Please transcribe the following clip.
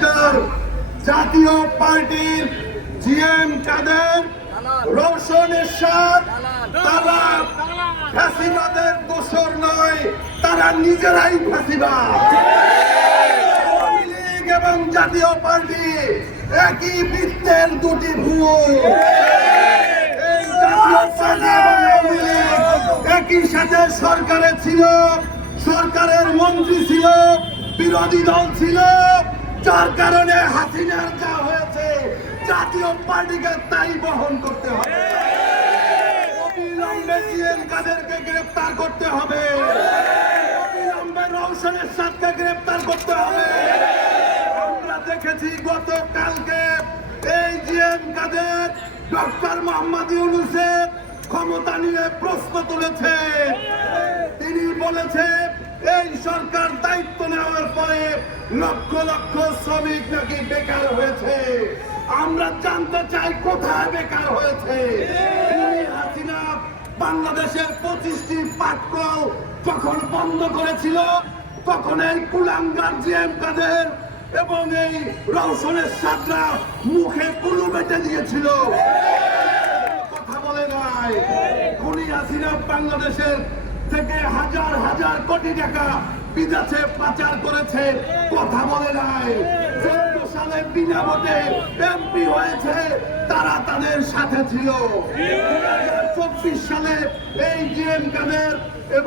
পরিষ্কার জাতীয় পার্টির জিএম কাদের রৌশন তারা ফ্যাসিবাদের দোষর নয় তারা নিজেরাই আওয়ামী লীগ এবং জাতীয় পার্টি একই বৃত্তের দুটি ভুয়ো। এই জাতীয় পার্টি এবং আওয়ামী লীগ একই সাথে সরকারে ছিল সরকারের মন্ত্রী ছিল বিরোধী দল ছিল যার কারণে হাসিনার যা হয়েছে, জাতীয় পার্টিকে তাই বহন করতে হবে। কাদেরকে গ্রেপ্তার করতে হবে। অবিলম্বে রৌশনের সাথে গ্রেপ্তার করতে হবে। আমরা দেখেছি গতকালকে এই জিএম কাদের ডক্টর মোহাম্মদ ইউনুসের ক্ষমতা নিয়ে প্রশ্ন তুলেছে। তিনি বলেছে এই সরকার দায়িত্ব নেওয়ার পরে লক্ষ লক্ষ শ্রমিক নাকি বেকার হয়েছে। আমরা জানতে চাই কোথায় বেকার হয়েছে। বাংলাদেশের পঁচিশটি পাটকল যখন বন্ধ করেছিল? তখন এই কুলাঙ্গার জিএম কাদের এবং এই রৌশনের সাদরা মুখে কুলু বেটে দিয়েছিল? কথা বলে নাই। খুনি হাসিনা বাংলাদেশের থেকে হাজার হাজার কোটি টাকা বিদেশে পাচার করেছে, কথা বলে নাই। সালে বিনা ভোটে এমপি হয়েছে, তারা তাদের সাথে ছিল। চব্বিশ সালে এই জিএম কাদের এবং